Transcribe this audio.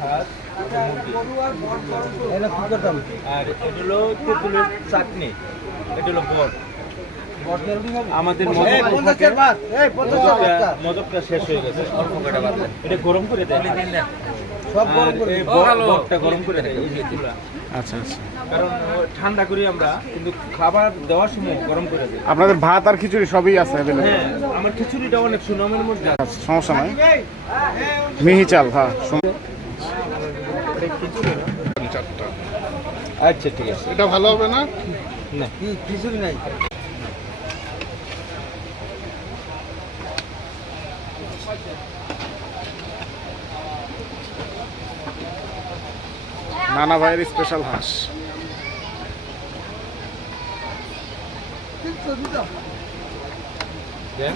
হাঁস, এটা কি করতাম? আর এটা হলো তেঁতুলের চাটনি, এটা হলো বট। আমাদের মদকটা শেষ হয়ে গেছে, অল্প কটা বাদ। এটা গরম করে দেয়, সব গরম করে, বটটা গরম করে দেয়। আচ্ছা আচ্ছা। কারণ ঠান্ডা করি আমরা, কিন্তু খাবার দেওয়ার সময় গরম করে দেয়। আপনাদের ভাত আর খিচুড়ি সবই আছে available? হ্যাঁ, আমার খিচুড়িটা অনেক সুনামের মধ্যে আছে। আচ্ছা, সমস্যা নাই। মিহি চাল, হ্যাঁ। আচ্ছা ঠিক আছে, এটা ভালো হবে না? না খিচুড়ি নাই। নানা ভাইয়ের স্পেশাল হাঁস। দেন